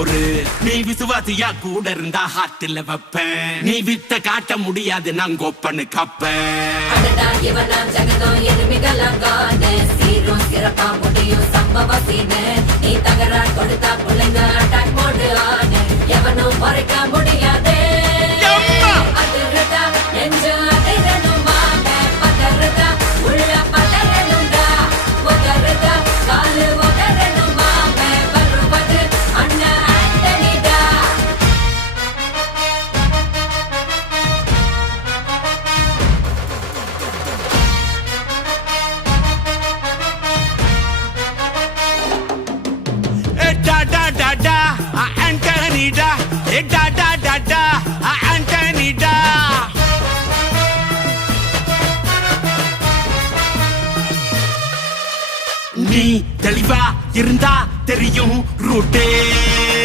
பொறு. நீ விசுவாசியா கூட இருந்தா ஹார்ட்ல வைப்பேன். நீ வித்த காட்ட முடியாது நான் கோப்பனு கப்பேன். நீ தகரா கொடுத்தா பிள்ளைங்க அட்டாக் மோடு ஆனு எவனும் மறைக்க முடியாதே. அதிரதா நெஞ்சு அதிரணுமாங்க பதறதா உள்ள பதறணுண்டா உதறதா காலு உதறணுமாங்க வருவது அண்ணன் ஆண்டனிடா. Da da da da, Antonida. Da da da da, Antonida. நீ தெளிவா இருந்தா தெரியும் ரூட்டே.